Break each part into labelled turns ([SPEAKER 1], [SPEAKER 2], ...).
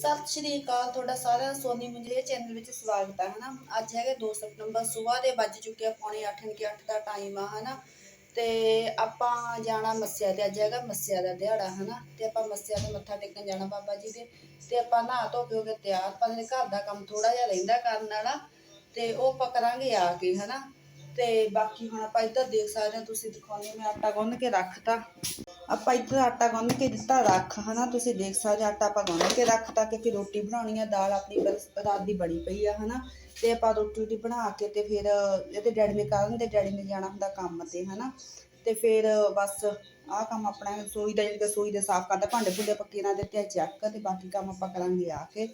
[SPEAKER 1] ਸਤਿ ਸ਼੍ਰੀ ਅਕਾਲ, ਤੁਹਾਡਾ ਸਾਰਿਆਂ ਦਾ ਸੋਨੀ ਮੁੰਜੇ ਚੈਨਲ ਵਿੱਚ ਸਵਾਗਤ ਹੈ ਹਨਾ? ਅੱਜ ਹੈਗਾ 2 ਸਤੰਬਰ ਸਵੇਰ ਦੇ, ਵੱਜ ਚੁੱਕੇ ਆ ਪੌਣੇ 8 ਕਿ 8 ਦਾ ਟਾਈਮ ਆ, ਹਨਾ? ਤੇ ਆਪਾਂ ਜਾਣਾ ਮੱਸਿਆ ਤੇ, ਅੱਜ ਹੈਗਾ ਮੱਸਿਆ ਦਾ ਦਿਹਾੜਾ, ਹਨਾ? ਤੇ ਆਪਾਂ ਮੱਸਿਆ ਤੇ ਮੱਥਾ ਟੇਕਣ ਜਾਣਾ ਬਾਬਾ ਜੀ ਦੇ। ਤੇ ਆਪਾਂ ਨਹਾ ਧੋ ਕੇ ਹੋ ਕੇ ਤਿਆਰ ਪਰ ਘਰ ਦਾ ਕੰਮ ਥੋੜਾ ਜਿਹਾ ਰਹਿੰਦਾ ਕਰਨ ਵਾਲਾ, ਤੇ ਉਹ ਆਪਾਂ ਕਰਾਂਗੇ ਆ ਕੇ, ਹਨਾ? ਤੇ ਬਾਕੀ ਹੁਣ ਆਪਾਂ ਇੱਧਰ ਦੇਖ ਸਕਦੇ ਹਾਂ, ਤੁਸੀਂ ਦਿਖਾਉਂਦੇ ਮੈਂ ਆਟਾ ਗੁੰਨ ਕੇ ਰੱਖਤਾ। ਆਪਾਂ ਇੱਥੇ ਆਟਾ ਗੁੰਨ ਕੇ ਦਿੱਤਾ, ਰੱਖ, ਹਨਾ? ਤੁਸੀਂ ਦੇਖ ਸਕਦੇ ਆਟਾ ਆਪਾਂ ਗੁੰਨ ਕੇ ਰੱਖ ਰੱਖਤਾ ਕਿਉਂਕਿ ਰੋਟੀ ਬਣਾਉਣੀ ਆ, ਦਾਲ ਆਪਣੀ ਰਾਤ ਦੀ ਬਣੀ ਪਈ ਆ, ਹਨਾ? ਤੇ ਆਪਾਂ ਰੋਟੀ ਰੂਟੀ ਬਣਾ ਕੇ ਤੇ ਫਿਰ ਇਹਦੇ ਡੈਡੀ ਨੇ ਕਰਨ ਤੇ ਡੈਡੀ ਨੇ ਜਾਣਾ ਹੁੰਦਾ ਕੰਮ ਤੇ, ਹਨਾ? ਤੇ ਫਿਰ ਬਸ ਆਹ ਕੰਮ ਆਪਣਾ ਰਸੋਈ ਦਾ, ਜਿਹੜਾ ਰਸੋਈ ਦੇ ਸਾਫ਼ ਕਰਦਾ, ਭਾਂਡੇ ਭੁੰਡੇ ਪੱਕੇ ਨਾਲ ਦਿੱਤੇ ਆ ਚੱਕ ਤੇ ਬਾਕੀ ਕੰਮ ਆਪਾਂ ਕਰਾਂਗੇ ਆ ਕੇ।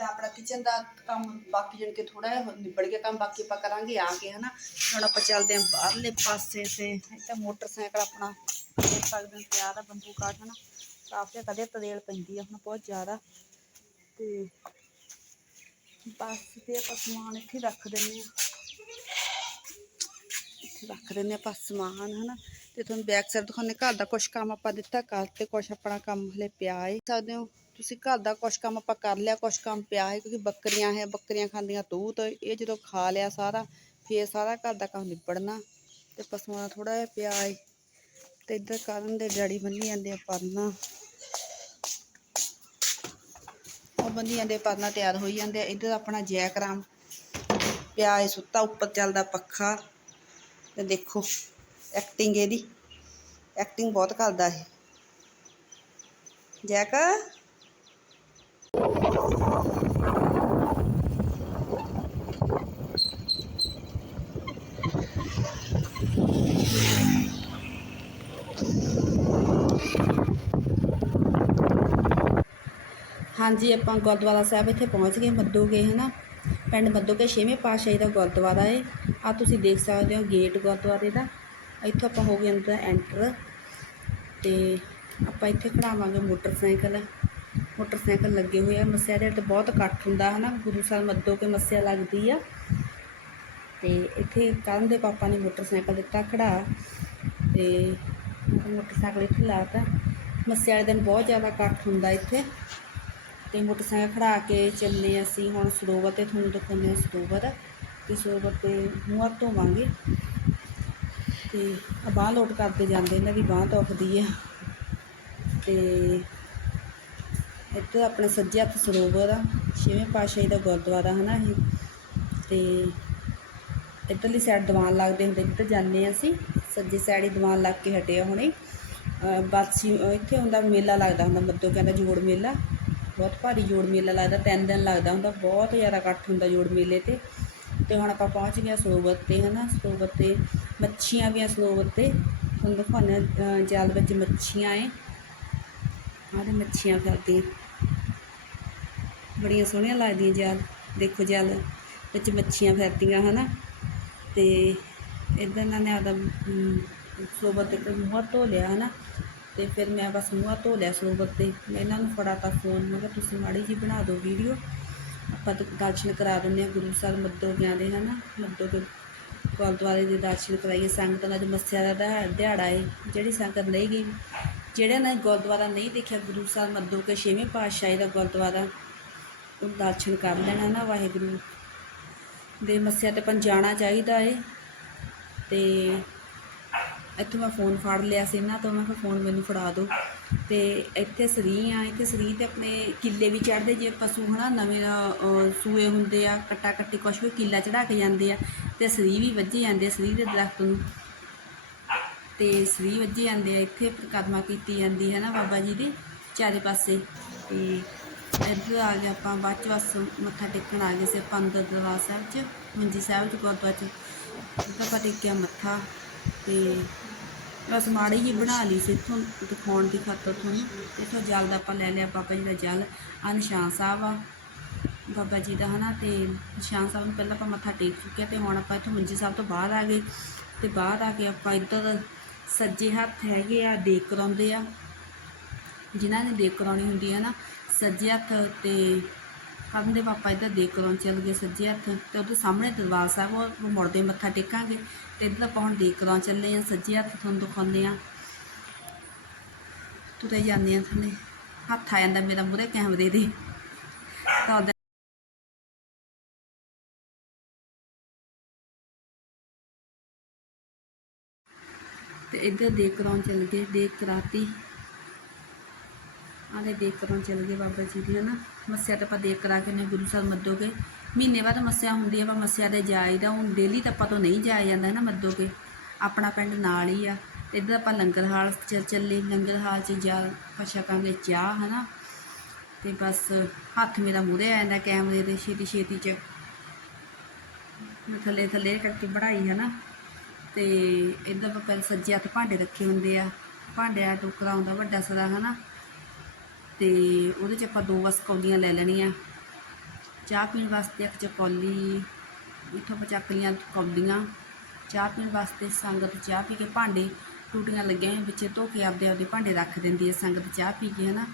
[SPEAKER 1] ਆਪਣਾ ਕਿਚਨ ਦਾ ਕੰਮ ਬਾਕੀ ਜਣ ਕੇ ਥੋੜਾ ਜਿਹਾ ਨਿਬੜ ਗਿਆ ਕੰਮ, ਬਾਕੀ ਆਪਾਂ ਕਰਾਂਗੇ ਆ ਕੇ, ਹਨਾ? ਹੁਣ ਆਪਾਂ ਚੱਲਦੇ ਆਂ ਬਾਹਰਲੇ ਪਾਸੇ ਤੇ, ਇੱਥੇ ਮੋਟਰਸਾਈਕਲ ਆਪਣਾ ਦੇਖ ਸਕਦੇ ਹੋ ਤਿਆਰ ਆ ਬੰਦੂ ਕਾਠ, ਹਨਾ। ਸਾਫ਼ ਕਦੇ ਤਦੇਲ ਪੈਂਦੀ ਆ, ਹੁਣ ਬਹੁਤ ਜ਼ਿਆਦਾ। ਤੇ ਬਸ ਤੇ ਆਪਾਂ ਸਮਾਨ ਇੱਥੇ ਰੱਖ ਦਿੰਦੇ ਆ ਇੱਥੇ ਰੱਖ ਦਿੰਦੇ ਆਪਾਂ ਸਮਾਨ, ਹਨਾ। ਤੇ ਤੁਹਾਨੂੰ ਬੈਕ ਸਾਈਡ ਦਿਖਾਉਂਦੇ ਘਰ ਦਾ ਕੁਝ ਕੰਮ ਆਪਾਂ ਦਿੱਤਾ ਕਰ ਤੇ ਕੁਝ ਆਪਣਾ ਕੰਮ ਹਲੇ ਪਿਆ ਹੈ ਸਕਦੇ ਹੋ, ਤੁਸੀਂ ਘਰ ਦਾ ਕੁਝ ਕੰਮ ਆਪਾਂ ਕਰ ਲਿਆ ਕੁਝ ਕੰਮ ਪਿਆ ਹੈ ਕਿਉਂਕਿ ਬੱਕਰੀਆਂ ਹੈ, ਬੱਕਰੀਆਂ ਖਾਂਦੀਆਂ ਤੂਤ ਇਹ ਜਦੋਂ ਖਾ ਲਿਆ ਸਾਰਾ, ਫੇਰ ਸਾਰਾ ਘਰ ਦਾ ਕੰਮ ਨਿਬੜਨਾ। ਤੇ ਪਸ਼ੂਆਂ ਦਾ ਥੋੜਾ ਜਿਹਾ ਪਿਆ ਹੈ ਤੇ ਇੱਧਰ ਕਰਨ ਦੇ ਡੈਡੀ ਬੰਨੀ ਜਾਂਦੇ ਆ ਪਰਨਾ। ਉਹ ਬੰਨੀ ਜਾਂਦੇ ਪਰਨਾ ਤਿਆਰ ਹੋਈ ਜਾਂਦੇ ਆ। ਇੱਧਰ ਆਪਣਾ ਜੈਕਰਾਮ ਪਿਆ ਹੈ ਸੁੱਤਾ, ਉੱਪਰ ਚੱਲਦਾ ਪੱਖਾ। ਤੇ ਦੇਖੋ ਐਕਟਿੰਗ ਇਹਦੀ। ਐਕਟਿੰਗ ਬਹੁਤ ਕਰਦਾ ਹੈ ਜੈਕ। ਹਾਂਜੀ, ਆਪਾਂ ਗੁਰਦੁਆਰਾ ਸਾਹਿਬ ਇੱਥੇ ਪਹੁੰਚ ਗਏ ਮੱਦੋਗੇ ਹਨਾ? ਪਿੰਡ ਮੱਦੋਗੇ ਛੇਵੇਂ ਪਾਤਸ਼ਾਹੀ ਦਾ ਗੁਰਦੁਆਰਾ ਹੈ ਆ ਤੁਸੀਂ ਦੇਖ ਸਕਦੇ ਹੋ ਗੇਟ ਗੁਰਦੁਆਰੇ ਦਾ। ਇੱਥੋਂ ਆਪਾਂ ਹੋ ਗਏ ਅੰਦਰ ਐਂਟਰ ਤੇ ਆਪਾਂ ਇੱਥੇ ਖੜਾਵਾਂਗੇ ਮੋਟਰਸਾਈਕਲ। ਮੋਟਰਸਾਈਕਲ ਲੱਗੇ ਹੋਏ ਆ। ਮੱਸਿਆ ਦੇ ਤੇ ਬਹੁਤ ਇਕੱਠ ਹੁੰਦਾ, ਹਨਾ? ਗੁਰੂ ਸਾਹਿਬ ਮੱਦੋ ਕੇ ਮੱਸਿਆ ਲੱਗਦੀ ਆ। ਤੇ ਇੱਥੇ ਕਰਨ ਦੇ ਪਾਪਾ ਨੇ ਮੋਟਰਸਾਈਕਲ ਦਿੱਤਾ ਖੜਾ। ਤੇ ਮੋਟਰਸਾਈਕਲ ਇੱਥੇ ਲਾਤਾ ਮੱਸਿਆ ਵਾਲੇ ਦਿਨ ਬਹੁਤ ਜ਼ਿਆਦਾ ਇਕੱਠ ਹੁੰਦਾ ਇੱਥੇ। ਤੇ ਮੋਟਰਸਾਈਕਲ ਖੜਾ ਕੇ ਚੱਲੇ ਅਸੀਂ ਹੁਣ ਸਰੋਵਰ ਤੇ, ਤੁਹਾਨੂੰ ਦਿਖਾਉਂਦੇ ਹਾਂ ਸਰੋਵਰ। ਤੇ ਸਰੋਵਰ ਤੇ ਮੂੰਹ ਧੋਵਾਂਗੇ ਤੇ ਆ ਬਾਂਹ ਲੋਟ ਕਰਦੇ ਜਾਂਦੇ, ਇਹਨਾਂ ਦੀ ਬਾਂਹ ਧੋਖਦੀ ਆ। ਤੇ ਇੱਥੇ ਆਪਣੇ ਸੱਜੇ ਹੱਥ ਸਰੋਵਰ ਆ, ਛੇਵੇਂ ਪਾਤਸ਼ਾਹੀ ਦਾ ਗੁਰਦੁਆਰਾ, ਹਨਾ ਇਹ? ਤੇ ਇੱਧਰਲੀ ਸਾਈਡ ਦੀਵਾਨ ਲੱਗਦੇ ਹੁੰਦੇ ਜਿੱਥੇ ਜਾਂਦੇ ਹਾਂ ਅਸੀਂ। ਸੱਜੇ ਸਾਈਡ ਹੀ ਦੀਵਾਨ ਲੱਗ ਕੇ ਹਟਿਆ ਹੁਣੇ। ਅਹ ਬਾਸੀ ਇੱਥੇ ਹੁੰਦਾ ਮੇਲਾ ਲੱਗਦਾ ਹੁੰਦਾ ਮੱਦੋ ਕਹਿੰਦਾ ਜੋੜ ਮੇਲਾ। ਬਹੁਤ ਭਾਰੀ ਜੋੜ ਮੇਲਾ ਲੱਗਦਾ, ਤਿੰਨ ਦਿਨ ਲੱਗਦਾ ਹੁੰਦਾ, ਬਹੁਤ ਜ਼ਿਆਦਾ ਇਕੱਠ ਹੁੰਦਾ ਜੋੜ ਮੇਲੇ ਤੇ। ਤੇ ਹੁਣ ਆਪਾਂ ਪਹੁੰਚ ਗਏ ਹਾਂ ਸਰੋਵਰ ਤੇ, ਹਨਾ? ਸਰੋਵਰ ਤੇ ਮੱਛੀਆਂ ਵੀ ਆ ਸਰੋਵਰ ਤੇ। ਤੁਹਾਨੂੰ ਦਿਖਾਉਂਦੇ ਜਲ ਵਿੱਚ ਮੱਛੀਆਂ ਏ ਆਹ ਮੱਛੀਆਂ ਫਿਰਦੀਆਂ ਬੜੀਆਂ ਸੋਹਣੀਆਂ ਲੱਗਦੀਆਂ ਜਲ, ਦੇਖੋ ਜਲ ਵਿੱਚ ਮੱਛੀਆਂ ਫਿਰਦੀਆਂ, ਹਨਾ? ਤੇ ਇਦਾਂ ਇਹਨਾਂ ਨੇ ਆਪਦਾ ਸਰੋਵਰ ਤੇ ਮੂੰਹ ਧੋ ਲਿਆ, ਹਨਾ? ਤੇ ਫਿਰ ਮੈਂ ਬਸ ਮੂੰਹ ਧੋ ਲਿਆ ਸਰੋਵਰ ਤੇ। ਮੈਂ ਇਹਨਾਂ ਨੂੰ ਫੜਾਤਾ ਫੋਨ, ਮੈਂ ਕਿਹਾ, ਤੁਸੀਂ ਮਾੜੀ ਜੀ ਬਣਾ ਦਿਓ ਵੀਡੀਓ ਆਪਾਂ ਤਾਂ ਦਰਸ਼ਨ ਕਰਾ ਦਿੰਦੇ ਹਾਂ, ਗੁਰੂ ਸਾਹਿਬ ਮੱਦੋ ਗਿਆ ਦੇ ਹਨਾ? ਮੱਦੋ ਦੇ ਗੁਰਦੁਆਰੇ ਦੇ ਦਰਸ਼ਨ ਕਰਾਈਏ ਸੰਗਤ ਨਾਲ ਅੱਜ ਮੱਸਿਆ ਦਾ ਦਿਹਾ- ਦਿਹਾੜਾ ਏ, ਜਿਹੜੀ ਸੰਗਤ ਨਹੀਂ ਗਈ, ਜਿਹੜਿਆਂ ਨੇ ਗੁਰਦੁਆਰਾ ਨਹੀਂ ਦੇਖਿਆ, ਗੁਰੂ ਸਾਹਿਬ ਮੱਦੋ ਕੇ ਛੇਵੇਂ ਪਾਤਸ਼ਾਹੀ ਦਾ ਗੁਰਦੁਆਰਾ ਉਹ ਦਰਸ਼ਨ ਕਰ ਲੈਣਾ ਨਾ ਵਾਹਿਗੁਰੂ ਦੇ ਮੱਸਿਆ ਤੇ ਆਪਾਂ ਜਾਣਾ ਚਾਹੀਦਾ ਏ। ਤੇ ਇੱਥੋਂ ਮੈਂ ਫੋਨ ਫੜ ਲਿਆ ਸੀ ਨਾ ਤਾਂ, ਮੈਂ ਕਿਹਾ ਫੋਨ ਮੈਨੂੰ ਫੜਾ ਦਿਓ। ਤੇ ਇੱਥੇ ਸਰੀ ਆ, ਇੱਥੇ ਸਰੀ ਤੇ ਆਪਣੇ ਕਿੱਲੇ ਵੀ ਚੜ੍ਹਦੇ ਜੇ ਪਸ਼ੂ, ਹਨਾ? ਨਵੇਂ ਸੂਏ ਹੁੰਦੇ ਆ ਕੱਟਾ ਕੱਟੀ ਕੁਛ ਵੀ ਕਿੱਲਾ ਚੜਾ ਕੇ ਜਾਂਦੇ ਆ। ਤੇ ਸਰੀ ਵੀ ਵੱਜੇ ਜਾਂਦੇ ਆ, ਸਰੀ ਦੇ ਦਰਖਤ ਨੂੰ। ਤੇ ਸਰੀ ਵੱਜੇ ਜਾਂਦੇ ਆ, ਇੱਥੇ ਪਰਿਕਰਮਾ ਕੀਤੀ ਜਾਂਦੀ ਹੈ ਨਾ ਬਾਬਾ ਜੀ ਦੇ, ਚਾਰੇ ਪਾਸੇ। ਤੇ ਇੱਧਰ ਆ ਗਏ ਆਪਾਂ, ਬਾਅਦ ਚ ਬਸ ਮੱਥਾ ਟੇਕਣ ਆ ਗਏ ਸੀ ਆਪਾਂ ਅੰਦਰ ਦਰਬਾਰ ਸਾਹਿਬ ਚ, ਮੰਜੀ ਸਾਹਿਬ ਚ, ਗੁਰਦੁਆਰਾ ਚ। ਉੱਥੇ ਆਪਾਂ ਟੇਕਿਆ ਮੱਥਾ ਤੇ ਬਸ ਮਾੜੀ ਜੀ ਬਣਾ ਲਈ ਸੀ ਇੱਥੋਂ ਦਿਖਾਉਣ ਦੀ ਖਾਤਰ ਤੁਹਾਨੂੰ। ਇੱਥੋਂ ਜਲ ਦਾ ਆਪਾਂ ਲੈ ਲਿਆ, ਬਾਬਾ ਜੀ ਦਾ ਜਲ। ਆ ਨਿਸ਼ਾਨ ਸਾਹਿਬ ਆ, ਬਾਬਾ ਜੀ ਦਾ, ਹਨਾ? ਤੇ ਨਿਸ਼ਾਨ ਸਾਹਿਬ ਨੂੰ ਪਹਿਲਾਂ ਆਪਾਂ ਮੱਥਾ ਟੇਕ ਚੁੱਕੇ ਤੇ ਹੁਣ ਆਪਾਂ ਇੱਥੋਂ ਮੰਜੀ ਸਾਹਿਬ ਤੋਂ ਬਾਹਰ ਆ ਗਏ। ਤੇ ਬਾਹਰ ਆ ਕੇ ਆਪਾਂ ਇੱਧਰ ਸੱਜੇ ਹੱਥ ਹੈਗੇ ਆ, ਦੇਖ ਕਰਾਉਂਦੇ ਆ। ਜਿਨ੍ਹਾਂ ਨੇ ਦੇਖ ਕਰਾਉਣੀ ਹੁੰਦੀ ਹੈ ਨਾ, ਸੱਜੇ ਹੱਥ ਤੇ ਕਰਨ ਦੇ ਪਾਪਾ ਇੱਧਰ ਦੇਖ ਕਰਾਉਣ ਚੱਲ ਗਏ ਸੱਜੇ ਹੱਥ। ਤੇ ਉਹਦੇ ਸਾਹਮਣੇ ਦਰਬਾਰ ਸਾਹਿਬ, ਉਹ ਮੁੜਦੇ ਮੱਥਾ ਟੇਕਾਂਗੇ। ਤੇ ਇੱਧਰ ਆਪਾਂ ਹੁਣ ਦੇਖ ਕਰਾਉਣ ਚੱਲੇ ਆ ਸੱਜੇ ਹੱਥ, ਤੁਹਾਨੂੰ ਦਿਖਾਉਂਦੇ ਆ ਤੁਰੇ ਜਾਂਦੇ ਆ ਥੱਲੇ। ਹੱਥ ਆ ਜਾਂਦਾ ਮੇਰਾ ਮੂਰੇ ਕੈਮਰੇ ਦੇ। ਤਾਂ ਤੇ ਇੱਧਰ ਦੇਖ ਕਰਾਉਣ ਚੱਲ ਗਏ, ਦੇਖ ਕਰਾਤੀ। ਆਲੇ ਦੇਖ ਕਰਾਉਣ ਚੱਲ ਗਏ ਬਾਬਾ ਜੀ ਦੀ, ਹਨਾ। ਮੱਸਿਆ ਤਾਂ ਆਪਾਂ ਦੇਖ ਕਰਾ ਕੇ ਨੇ ਗੁਰੂ ਸਾਹਿਬ ਮੱਦੋਗੇ। ਮਹੀਨੇ ਬਾਅਦ ਮੱਸਿਆ ਹੁੰਦੀ ਆ, ਆਪਾਂ ਮੱਸਿਆ ਤੇ ਜਾਈਦਾ ਹੁਣ ਡੇਲੀ ਤਾਂ ਆਪਾਂ ਤੋਂ ਨਹੀਂ ਜਾਇਆ ਜਾਂਦਾ ਹੈ ਨਾ ਮੱਦੋਗੇ। ਆਪਣਾ ਪਿੰਡ ਨਾਲ ਹੀ ਆ। ਤੇ ਇੱਧਰ ਆਪਾਂ ਲੰਗਰ ਹਾਲ ਚ ਚੱਲੇ, ਲੰਗਰ ਹਾਲ ਚ ਜਾ ਆਪਾਂ ਛਕਾਂਗੇ ਚਾਹ, ਹਨਾ। ਤੇ ਬਸ ਹੱਥ ਮੇਰਾ ਮੂਹਰੇ ਆ ਜਾਂਦਾ ਕੈਮਰੇ ਦੇ ਛੇਤੀ ਛੇਤੀ ਚ। ਮੈਂ ਥੱਲੇ ਥੱਲੇ ਕਰਕੇ ਬਣਾਈ ਹੈ ਨਾ ਤੇ ਇੱਧਰ ਆਪਾਂ ਸੱਜੇ ਹੱਥ ਭਾਂਡੇ ਰੱਖੇ ਹੁੰਦੇ ਆ। ਭਾਂਡਿਆਂ ਦਾ ਟੋਕਰਾ ਹੁੰਦਾ ਵੱਡਾ ਸਦਾ ਹਨਾ। ਤੇ ਉਹਦੇ ਚ ਆਪਾਂ ਦੋ ਬਸ ਕੌਲੀਆਂ ਲੈ ਲੈਣੀਆਂ। ਚਾਹ ਪੀਣ ਵਾਸਤੇ ਇੱਕ ਚ ਕੌਲੀ ਇੱਥੋਂ ਆਪਾਂ ਚੱਕ ਕੌਲੀਆਂ। ਚਾਹ ਪੀਣ ਵਾਸਤੇ ਸੰਗਤ ਚਾਹ ਪੀ ਕੇ ਭਾਂਡੇ ਟੂਟੀਆਂ ਲੱਗੀਆਂ ਹੋਈਆਂ, ਵਿੱਚ ਧੋ ਕੇ ਆਪਦੇ ਆਪਦੇ ਭਾਂਡੇ ਰੱਖ ਦਿੰਦੀ ਹੈ ਸੰਗਤ ਚਾਹ ਪੀ ਕੇ, ਹਨਾ।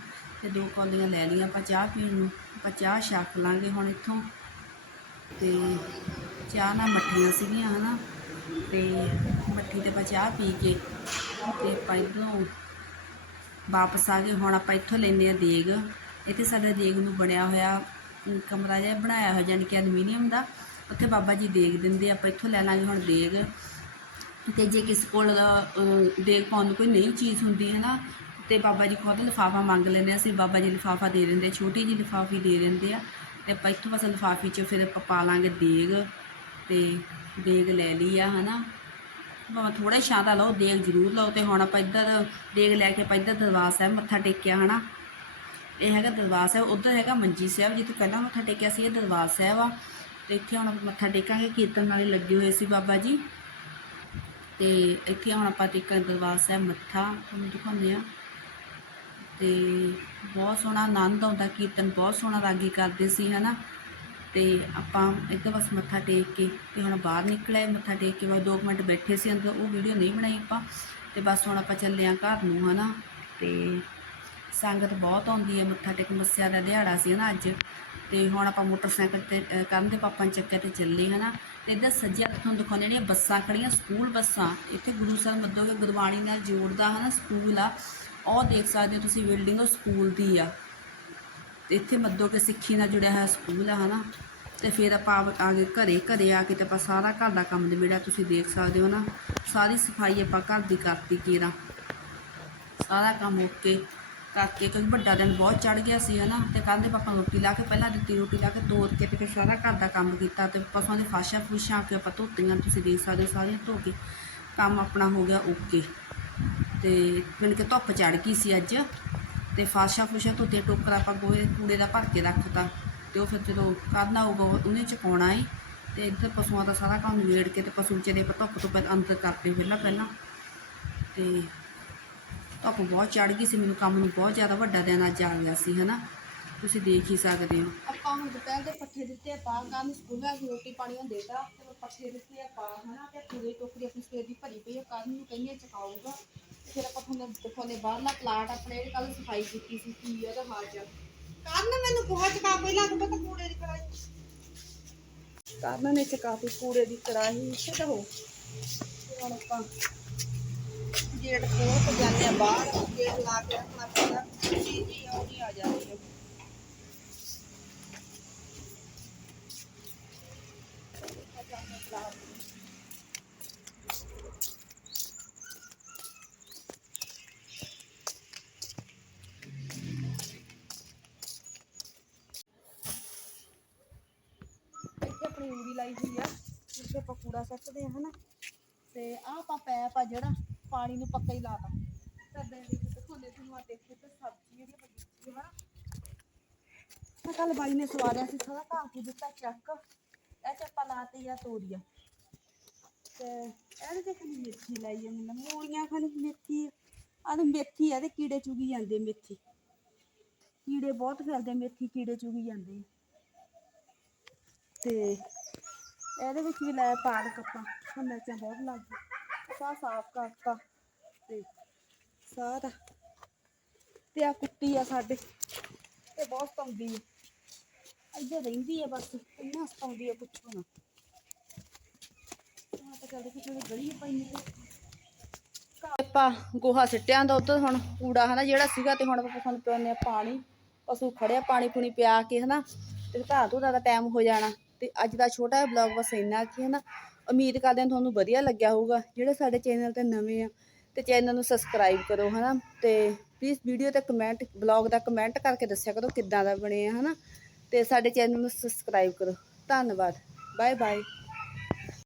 [SPEAKER 1] ਤੇ ਦੋ ਕੌਲੀਆਂ ਲੈ ਲਈਆਂ ਆਪਾਂ ਚਾਹ ਪੀਣ ਨੂੰ। ਆਪਾਂ ਚਾਹ ਛਕ ਲਾਂਗੇ ਹੁਣ ਇੱਥੋਂ। ਤੇ ਚਾਹ ਨਾਲ ਮੱਠੀਆਂ ਸੀਗੀਆਂ, ਹਨਾ। ਤੇ ਮੱਠੀ ਤੇ ਆਪਾਂ ਚਾਹ ਪੀ ਕੇ ਤੇ ਆਪਾਂ ਇੱਧਰੋਂ ਵਾਪਸ ਆ ਗਏ। ਹੁਣ ਆਪਾਂ ਇੱਥੋਂ ਲੈਂਦੇ ਆ ਦੇਗ। ਇੱਥੇ ਸਾਡਾ ਦੇਗ ਨੂੰ ਬਣਿਆ ਹੋਇਆ ਕਮਰਾ ਜਿਹਾ ਬਣਾਇਆ ਹੋਇਆ ਯਾਨੀ ਕਿ ਐਲੂਮੀਨੀਅਮ ਦਾ। ਉੱਥੇ ਬਾਬਾ ਜੀ ਦੇਗ ਦਿੰਦੇ ਆਪਾਂ ਇੱਥੋਂ ਲੈ ਲਾਂਗੇ ਹੁਣ ਦੇਗ। ਤੇ ਜੇ ਕਿਸੇ ਕੋਲ ਅ, ਦੇਗ ਪਾਉਣ ਨੂੰ ਕੋਈ ਨਈ ਚੀਜ਼ ਹੁੰਦੀ ਹੈ ਨਾ ਤੇ ਬਾਬਾ ਜੀ ਖੁਦ ਲਿਫਾਫਾ ਮੰਗ ਲੈਂਦੇ ਆ। ਅਸੀਂ ਬਾਬਾ ਜੀ ਲਿਫਾਫਾ ਦੇ ਦਿੰਦੇ ਛੋਟੀ ਜਿਹੀ ਲਿਫਾਫੀ ਦੇ ਦਿੰਦੇ ਆ। ਤੇ ਆਪਾਂ ਇੱਥੋਂ ਬਸ ਲਿਫਾਫੀ 'ਚ ਫਿਰ ਆਪਾਂ ਪਾ ਲਾਂਗੇ ਦੇਗ। ਤੇ ਦੇਗ ਲੈ ਲਈ ਆ ਹਨਾ। ਭਾਵੇਂ ਥੋੜਾ ਛਾਂ ਦਾ ਲਓ, ਦੇਗ ਜ਼ਰੂਰ ਲਓ ਤੇ ਹੁਣ ਆਪਾਂ ਇੱਧਰ ਦੇਗ ਲੈ ਕੇ ਆਪਾਂ ਇੱਧਰ ਦਰਬਾਰ ਸਾਹਿਬ ਮੱਥਾ ਟੇਕਿਆ, ਹਨਾ? ਇਹ ਹੈਗਾ ਦਰਬਾਰ ਸਾਹਿਬ, ਉੱਧਰ ਹੈਗਾ ਮੰਜੀ ਸਾਹਿਬ, ਜਿੱਥੇ ਪਹਿਲਾਂ ਮੱਥਾ ਟੇਕਿਆ ਸੀ, ਇਹ ਦਰਬਾਰ ਸਾਹਿਬ ਆ। ਤੇ ਇੱਥੇ ਹੁਣ ਆਪਾਂ ਮੱਥਾ ਟੇਕਾਂਗੇ, ਕੀਰਤਨ ਵਾਲੇ ਲੱਗੇ ਹੋਏ ਸੀ ਬਾਬਾ ਜੀ। ਤੇ ਇੱਥੇ ਹੁਣ ਆਪਾਂ ਟੇਕਾਂ ਦਰਬਾਰ ਸਾਹਿਬ ਮੱਥਾ, ਤੁਹਾਨੂੰ ਦਿਖਾਉਂਦੇ ਆ ਤੇ ਬਹੁਤ ਸੋਹਣਾ ਆਨੰਦ ਆਉਂਦਾ, ਕੀਰਤਨ ਬਹੁਤ ਸੋਹਣਾ ਰਾਗੀ ਕਰਦੇ ਸੀ, ਹਨਾ? ਤੇ ਆਪਾਂ ਇੱਧਰ ਬਸ ਮੱਥਾ ਟੇਕ ਕੇ ਤੇ ਹੁਣ ਬਾਹਰ ਨਿਕਲੇ ਮੱਥਾ ਟੇਕ ਕੇ ਬਾਅਦ 2 ਮਿੰਟ ਬੈਠੇ ਸੀ ਅੰਦਰ, ਉਹ ਵੀਡੀਓ ਨਹੀਂ ਬਣਾਈ ਆਪਾਂ। ਤੇ ਬਸ ਹੁਣ ਆਪਾਂ ਚੱਲੇ ਆਂ ਘਰ ਨੂੰ, ਹਨਾ? ਤੇ ਸੰਗਤ ਬਹੁਤ ਆਉਂਦੀ ਹੈ ਮੱਥਾ ਟੇਕ ਮੱਸਿਆ ਦਾ ਦਿਹਾੜਾ ਸੀ ਹਨਾ ਅੱਜ। ਤੇ ਹੁਣ ਆਪਾਂ ਮੋਟਰਸਾਈਕਲ ਤੇ ਕਰਨ ਦੇ ਪਾਪਾ ਚੱਕੇ ਤੇ ਚੱਲੇ, ਹਨਾ? ਤੇ ਇੱਧਰ ਸੱਜੇ ਹੱਥ ਤੁਹਾਨੂੰ ਦਿਖਾਉਂਦੇ ਜਿਹੜੀਆਂ ਬੱਸਾਂ ਖੜੀਆਂ ਸਕੂਲ ਬੱਸਾਂ। ਇੱਥੇ ਗੁਰੂ ਸਾਹਿਬ ਮੱਦੋਗੇ ਗੁਰਬਾਣੀ ਨਾਲ ਜੋੜਦਾ, ਹਨਾ, ਸਕੂਲ ਆ। ਉਹ ਦੇਖ ਸਕਦੇ ਹੋ ਤੁਸੀਂ, ਬਿਲਡਿੰਗ ਉਹ ਸਕੂਲ ਦੀ ਆ। ਇੱਥੇ ਮੱਦੋ ਕੇ ਸਿੱਖੀ ਨਾਲ ਜੁੜਿਆ ਹੋਇਆ ਸਕੂਲ ਆ, ਹਨਾ? ਤੇ ਫਿਰ ਆਪਾਂ ਆ- ਕੇ ਗਏ ਘਰੇ ਘਰੇ ਆ ਕੇ ਤੇ ਆਪਾਂ ਸਾਰਾ ਘਰ ਦਾ ਕੰਮ ਜਿਹੜਾ ਤੁਸੀਂ ਦੇਖ ਸਕਦੇ ਹੋ ਨਾ? ਸਾਰੀ ਸਫ਼ਾਈ ਆਪਾਂ ਘਰ ਦੀ ਕਰਤੀ ਕੀਰਾ। ਸਾਰਾ ਕੰਮ ਓਕੇ ਕਰਕੇ, ਕਿਉਂਕਿ ਵੱਡਾ ਦਿਨ ਬਹੁਤ ਚੜ ਗਿਆ ਸੀ, ਹਨਾ? ਤੇ ਕੱਲ੍ਹ ਦੇ ਪਾਪਾ ਰੋਟੀ ਲਾ ਕੇ, ਪਹਿਲਾਂ ਦਿੱਤੀ ਰੋਟੀ ਲਾ ਕੇ ਤੋੜ ਕੇ ਤੇ ਫਿਰ ਸਾਰਾ ਘਰ ਦਾ ਕੰਮ ਕੀਤਾ ਤੇ ਪਸ਼ੂਆਂ ਦੇ ਫਾਸ਼ਾ ਫੂਸ਼ਾਂ ਕੇ ਆਪਾਂ ਧੋਤੀਆਂ, ਤੁਸੀਂ ਦੇਖ ਸਕਦੇ ਹੋ, ਸਾਰੀਆਂ ਧੋ ਕੇ ਕੰਮ ਆਪਣਾ ਹੋ ਗਿਆ ਓਕੇ। ਤੇ ਮੈਨੂੰ ਕਿ ਧੁੱਪ ਚੜ ਗਈ ਸੀ ਅੱਜ। ਤੇ ਫਾਸ਼ਾ ਫੂਸ਼ਾ ਧੋਤੇ ਟੋਕਰਾ ਆਪਾਂ ਗੋਹੇ ਕੂੜੇ ਦਾ ਭਰ ਕੇ ਰੱਖਤਾ ਤੇ ਉਹ ਫਿਰ ਜਦੋਂ ਕਰਨਾ ਹੋਊਗਾ, ਉਹ- ਉਹਨੇ ਚਕਾਉਣਾ ਏ ਤੇ ਇੱਧਰ ਪਸ਼ੂਆਂ ਦਾ ਸਾਰਾ ਕੰਮ ਨਿਬੇੜ ਕੇ ਤੇ ਪਸ਼ੂ ਵਿਚਾਰੇ ਧੁੱਪ ਤੋਂ ਪਹਿਲਾਂ ਅੰਦਰ ਕਰਦੇ ਪਹਿਲਾਂ ਪਹਿਲਾਂ। ਤੇ ਧੁੱਪ ਬਹੁਤ ਚੜ ਗਈ ਸੀ, ਮੈਨੂੰ ਕੰਮ ਨੂੰ ਬਹੁਤ ਜ਼ਿਆਦਾ ਵੱਡਾ ਦਿਨ ਅੱਜ ਆ ਗਿਆ ਸੀ, ਹਨਾ? ਤੁਸੀਂ ਦੇਖ ਹੀ ਸਕਦੇ ਹੋ।
[SPEAKER 2] ਆਪਾਂ ਹੁਣ ਦੁਪਹਿਰ ਦੇ ਪੱਠੇ ਦਿੱਤੇ ਆ ਪਾ ਗਾਂ ਸਕੂਲ ਆ ਰੋਟੀ ਪਾਣੀ ਉਹ ਦੇਤਾ ਤੇ ਪੱਠੇ ਦਿੱਤੇ ਆ ਪਾ ਹਨਾ? ਤੇ ਪੂਰੇ ਟੋਕਰੀ ਆਪਣੀ ਸਵੇਰ ਦੀ ਭਰੀ ਪਈ ਆ ਕੱਲ ਨੂੰ ਕਹਿੰਦੇ ਚਕਾਊਗਾ। ਫਿਰ ਆਪਾਂ ਤੁਹਾਨੂੰ ਦਿਖਾਉਂਦੇ ਬਾਹਰਲਾ ਪਲਾਟ ਆਪਣੇ ਜਿਹੜੇ ਕੱਲ ਸਫ਼ਾਈ ਕੀਤੀ ਸੀ, ਕੀ ਉਹਦਾ ਹਾਲ ਚਾਲ। ਕਰਨ ਮੈਨੂੰ ਕੋਹਾ ਚਕਾ ਪਹਿਲਾਂ ਪਤਾ ਕੂੜੇ ਦੀ ਕੜਾਈ ਕਰਨ ਨੇ ਚਕਾਤੀ ਕੂੜੇ ਦੀ ਕੜਾਈ ਇੱਥੇ ਹੋ। ਹੁਣ ਆਪਾਂ ਗੇਟ ਖੋਲ ਕੇ ਜਾਂਦੇ ਆ ਬਾਹਰ ਗੇਟ ਲਾ ਕੇ ਰੱਖਣਾ ਪੈਂਦਾ। ਜੀ ਜੀ ਇੱਥੇ ਆਪਣੀ ਊੜੀ ਲਾਈ ਹੋਈ ਆ ਇੱਥੇ ਆਪਾਂ ਕੂੜਾ ਸੁੱਟਦੇ ਆ, ਹਨਾ। ਤੇ ਆਹ ਆਪਾਂ ਪੈਪ ਆ ਜਿਹੜਾ, ਪਾਣੀ ਨੂੰ ਪੱਕਾ ਹੀ ਲਾਤਾ ਕਰਦੇ ਦੇ ਦਿਖਾਉਂਦੇ ਤੁਹਾਨੂੰ ਆ ਦੇਖੋ ਤੇ ਸਬਜ਼ੀ ਜਿਹੜੀ ਆਪਾਂ ਕੀਤੀ ਆ ਮੈਂ ਕੱਲ ਬਾਈ ਨੇ ਸਵਾਰਿਆ ਸੀ, ਸਾਰਾ ਘਾਹ ਕੀ ਦਿੱਤਾ ਚੱਕ। ਇਹ ਚ ਆਪਾਂ ਲਾਤੀ ਆ ਤੋਰੀਆ। ਤੇ ਇਹਦੇ ਤੇ ਖਾਲੀ ਮੇਥੀ ਲਾਈ ਆ ਮੈਨੂੰ, ਮੂਲੀਆਂ ਖਾਲੀ ਮੇਥੀ ਆਹ ਤੇ ਮੇਥੀ ਆ ਤੇ ਕੀੜੇ ਚੁਗੀ ਜਾਂਦੇ ਮੇਥੀ। ਕੀੜੇ ਬਹੁਤ ਫਿਰਦੇ ਮੇਥੀ ਕੀੜੇ ਚੁਗੀ ਜਾਂਦੇ ਤੇ ਇਹਦੇ ਵਿੱਚ ਵੀ ਲਾਇਆ ਪਾਲਕ ਆਪਾਂ ਹੁਣ ਮਿਰਚਾਂ ਬਹੁਤ ਲੱਗ ਗਈ ਸਾਹ ਸਾਫ਼ ਕਰਤਾ ਤੇ ਸਾਰਾ। ਤੇ ਆ ਕੁੱਤੀ ਆ ਸਾਡੇ। ਇਹ ਬਹੁਤ ਸਤਾਉਂਦੀ ਆ। ਇੱਧਰ ਰਹਿੰਦੀ ਆ ਬਸ। ਇੰਨਾ ਸਤਾਉਂਦੀ ਆ ਪੁੱਛੋ ਨਾ। ਆ ਤਾਂ ਕਦੇ ਕਿਤੇ ਗਲੀ ਪਈ ਨਹੀਂ
[SPEAKER 1] ਆਪਾਂ ਗੋਹਾ ਸਿੱਟਿਆਂ ਦਾ ਉੱਧਰ ਹੁਣ। ਕੂੜਾ ਹਨਾ ਜਿਹੜਾ ਸੀਗਾ ਤੇ ਹੁਣ ਆਪਾਂ ਪਸ਼ੂ ਨੂੰ ਪਿਆਉਂਦੇ ਆ ਪਾਣੀ। ਪਸ਼ੂ ਖੜਿਆ ਪਾਣੀ ਪੂਣੀ ਪਿਆ ਕੇ ਹਨਾ।
[SPEAKER 2] ਤੇ ਘਰ ਤੋਂ ਦਾ ਟਾਈਮ ਹੋ ਜਾਣਾ। ਤੇ ਅੱਜ ਦਾ ਛੋਟਾ ਜਿਹਾ ਬਲੌਗ ਬਸ ਇੰਨਾ ਕੀ ਹੈ ਨਾ, ਉਮੀਦ ਕਰਦੇ ਹਾਂ ਤੁਹਾਨੂੰ ਵਧੀਆ ਲੱਗਿਆ ਹੋਊਗਾ। ਜਿਹੜੇ ਸਾਡੇ ਚੈਨਲ ਤੇ ਨਵੇਂ ਆ, ਤੇ ਚੈਨਲ ਨੂੰ ਸਬਸਕ੍ਰਾਈਬ ਕਰੋ, ਹਨਾ? ਤੇ ਪਲੀਜ਼ ਵੀਡੀਓ ਤੇ ਕਮੈਂਟ ਬਲੌਗ ਦਾ ਕਮੈਂਟ ਕਰਕੇ ਦੱਸਿਆ ਕਰੋ ਕਿੱਦਾਂ ਦਾ ਬਣੇ ਆ ਹਨਾ? ਤੇ ਸਾਡੇ ਚੈਨਲ ਨੂੰ ਸਬਸਕ੍ਰਾਈਬ ਕਰੋ। ਧੰਨਵਾਦ। Bye bye